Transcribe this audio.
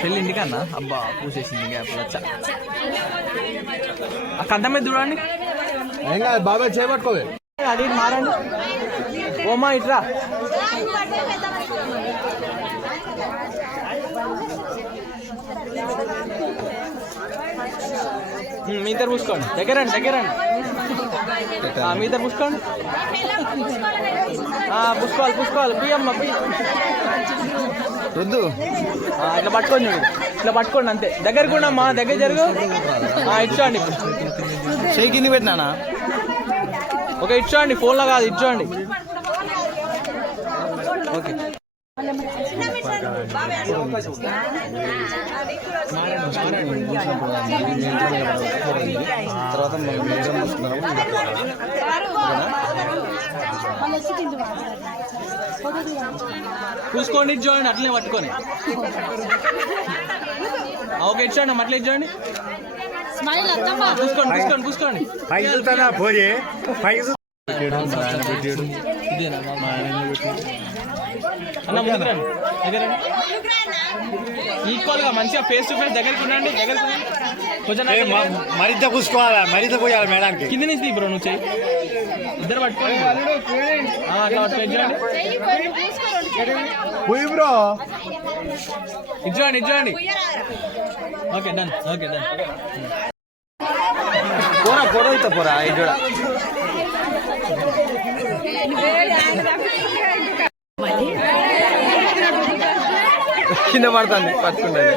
పెళ్ళి ఇంటికన్నా అబ్బా పూసేసింది గ్యాప్లో ఆ కంట మీద చూడండి ఏం కాదు బాబాయ్ చేపట్టుకోవే అది మారండి ఓమా ఇట్రా మీ ఇద్దరు పూసుకోండి దగ్గరండి మీ ఇద్దరు పూసుకోండి పూసుకోవాలి పియమ్మ వద్దు ఇట్లా పట్టుకోండి ఇట్లా పట్టుకోండి అంతే దగ్గరికి కూడా అమ్మా దగ్గర జరుగు ఇచ్చోండి చేయి కింది పెట్టినా ఓకే ఇచ్చోండి ఫోన్లో కాదు ఇచ్చోండి ఓకే తర్వాత పూసుకోండి ఇచ్చోండి అట్లనే పట్టుకొని ఓకే ఇచ్చోండి అట్లా ఇచ్చోండి పూసుకోండి అన్న ఈక్వల్ గా మంచిగా ఫేస్ టు ఫేస్ దగ్గరికి ఉండండి కొంచెం మరింత పూసుకోవాలా మరింత పోయాలి మేడానికి కింద నుంచి బ్రో నువ్వు చెయ్యి ఇద్దరు పట్టుకోండి అట్లా పట్టుకోండి బ్రో ఇచ్చోండి ఓకే డన్ పోరా ఇస్తా పోరా ఇది కింద పడుతుంది పట్టుకుంటుంది